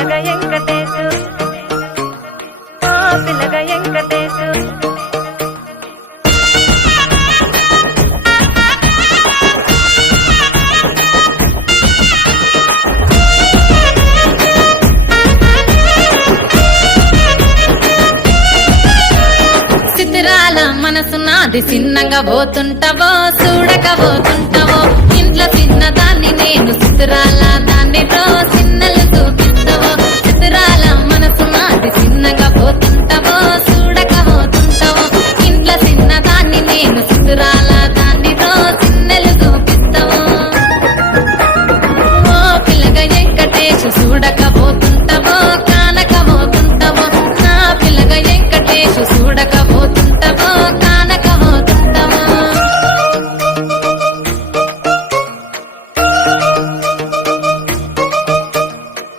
పిల్లగ వెంకటేశు ఓ పిల్లగ వెంకటేశు సిద్ధిరాల మనసు నాది చిన్నగా పోతుంటావో చూడక పోతుంటావో ఇంట్లో చిన్నదాన్ని నేను సిద్ధిరాల దాన్నితో చిన్నలు చూపిస్తావో సిద్ధిరాల మనసు నాది చిన్నగా పోతుంటావో చూడక పోతుంటావో ఇంట్లో చిన్నదాన్ని నేను సిద్ధిరాల దాన్నితో చిన్నలు చూపిస్తావో ఓ పిల్లగ వెంకటేశు చూడక